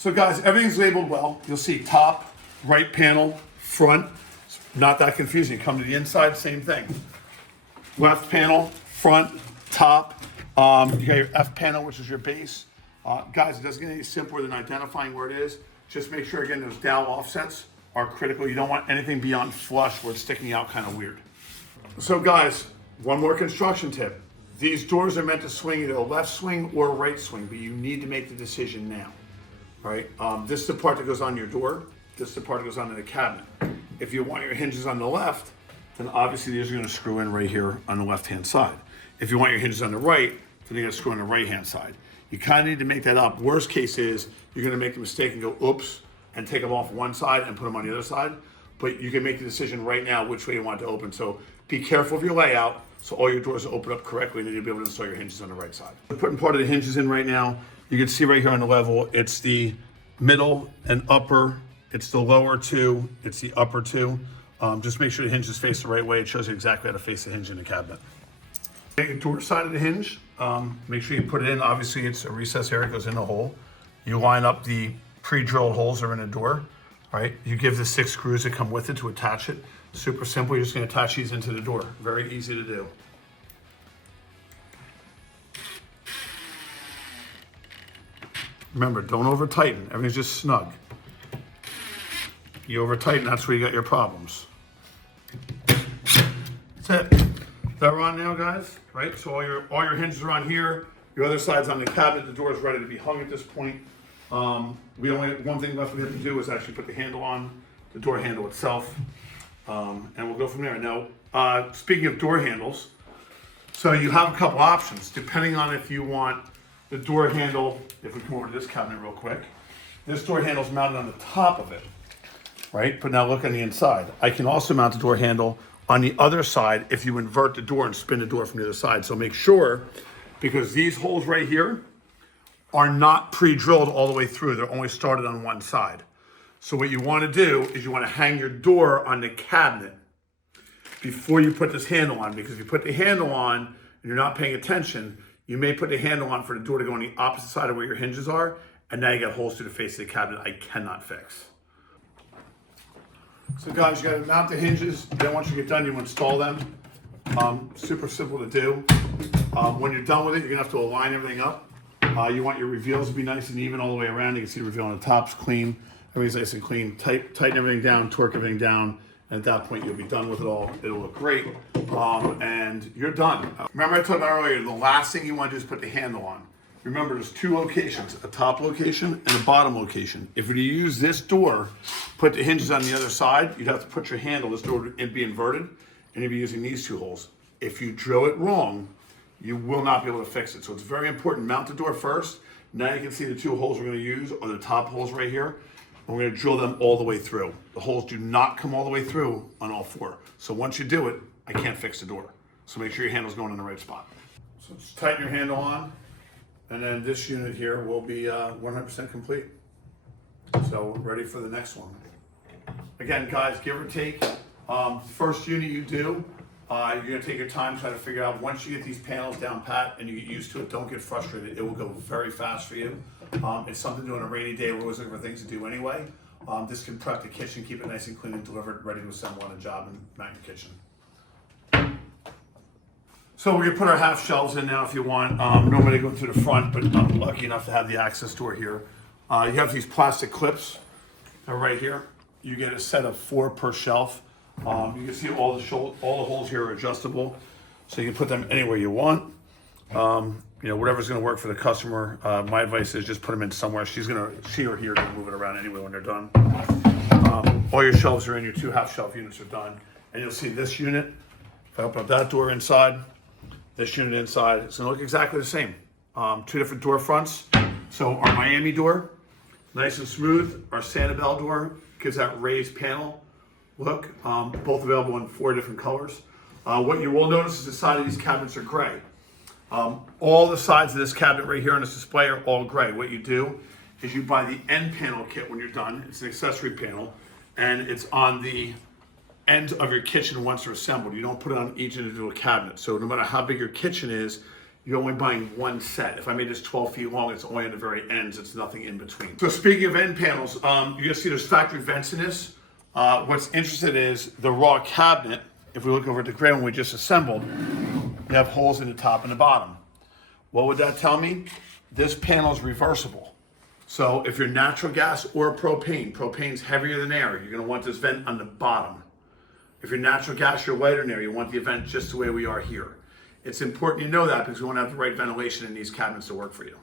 So guys, everything's labeled well. You'll see top, right panel, front. It's not that confusing. You come to the inside, same thing. Left panel, front, top. You got your F panel, which is your base. Guys, it doesn't get any simpler than identifying where it is. Just make sure, again, those dowel offsets are critical. You don't want anything beyond flush where it's sticking out kind of weird. So guys, one more construction tip. These doors are meant to swing either a left swing or a right swing, but you need to make the decision now. All right, this is the part that goes on your door. This is the part that goes onto the cabinet. If you want your hinges on the left, then obviously these are going to screw in right here on the left-hand side. If you want your hinges on the right, then you're going to screw on the right-hand side. You kind of need to make that up. Worst case is you're going to make the mistake and go, oops, and take them off one side and put them on the other side. But you can make the decision right now which way you want it to open. So be careful of your layout so all your doors will open up correctly and then you'll be able to install your hinges on the right side. We're putting part of the hinges in right now. You can see right here on the level, it's the middle and upper, it's the lower two, it's the upper two. Just make sure the hinges face the right way. It shows you exactly how to face the hinge in the cabinet. Take your door side of the hinge, make sure you put it in. Obviously it's a recess area, it goes in the hole. You line up the pre-drilled holes that are in the door, right? You give the 6 screws that come with it to attach it. Super simple, you're just gonna attach these into the door. Very easy to do. Remember, don't over tighten. Everything's just snug. You over tighten, that's where you got your problems. That's it. They're on now, guys. Right? So all your hinges are on here. Your other side's on the cabinet. The door is ready to be hung at this point. We only one thing left we have to do is actually put the handle on, the door handle itself, and we'll go from there. Now, speaking of door handles, so you have a couple options depending on if you want the door handle. If we come over to this cabinet real quick, this door handle is mounted on the top of it, right? But now look on the inside. I can also mount the door handle on the other side if you invert the door and spin the door from the other side. So make sure, because these holes right here are not pre-drilled all the way through. They're only started on one side. So what you want to do is you want to hang your door on the cabinet before you put this handle on, because if you put the handle on and you're not paying attention, you may put the handle on for the door to go on the opposite side of where your hinges are, and now you got holes through the face of the cabinet I cannot fix. So guys, you got to mount the hinges. Then once you get done, you install them. Super simple to do. When you're done with it, you're gonna have to align everything up. You want your reveals to be nice and even all the way around. You can see the reveal on the top's clean. Everything's nice and clean. Tighten everything down, torque everything down, and at that point you'll be done with it all. It'll look great, and you're done. Remember I talked about earlier, the last thing you want to do is put the handle on. Remember, there's 2 locations, a top location and a bottom location. If you use this door, put the hinges on the other side, you'd have to put your handle, this door would be inverted, and you'd be using these 2 holes. If you drill it wrong, you will not be able to fix it. So it's very important, mount the door first. Now you can see the 2 holes we're gonna use are the top holes right here. And we're gonna drill them all the way through. The holes do not come all the way through on all 4. So once you do it, I can't fix the door. So make sure your handle's going in the right spot. So just tighten your handle on. And then this unit here will be 100% complete. So we're ready for the next one. Again, guys, give or take, first unit you do, you're gonna take your time trying to figure out, once you get these panels down pat and you get used to it, don't get frustrated. It will go very fast for you. It's something to do on a rainy day. We're always looking for things to do anyway. This can prep the kitchen, keep it nice and clean and delivered, ready to assemble on a job and mount your kitchen. So we're gonna put our half shelves in now if you want. Normally they go through the front, but I'm lucky enough to have the access door here. You have these plastic clips right here. You get a set of 4 per shelf. You can see all the holes here are adjustable, so you can put them anywhere you want. You know, whatever's gonna work for the customer. My advice is just put them in somewhere. She or he are gonna move it around anyway when they're done. All your shelves are in, your 2 half shelf units are done. And you'll see this unit, if I open up that door inside, this unit inside, it's gonna look exactly the same. 2 different door fronts. So our Miami door, nice and smooth. Our Sanibel door gives that raised panel look, both available in 4 different colors. What you will notice is the side of these cabinets are gray. All the sides of this cabinet right here on this display are all gray. What you do is you buy the end panel kit when you're done. It's an accessory panel, and it's on the end of your kitchen once they're assembled. You don't put it on each individual cabinet. So no matter how big your kitchen is, you're only buying one set. If I made this 12 feet long, it's only on the very ends. It's nothing in between. So speaking of end panels, you're gonna see there's factory vents in this. What's interesting is the raw cabinet. If we look over at the gray one we just assembled, you have holes in the top and the bottom. What would that tell me? This panel is reversible. So if you're natural gas or propane, propane's heavier than air, you're gonna want this vent on the bottom. If you're natural gas, you're lighter than air, you want the vent just the way we are here. It's important you know that because we want to have the right ventilation in these cabinets to work for you.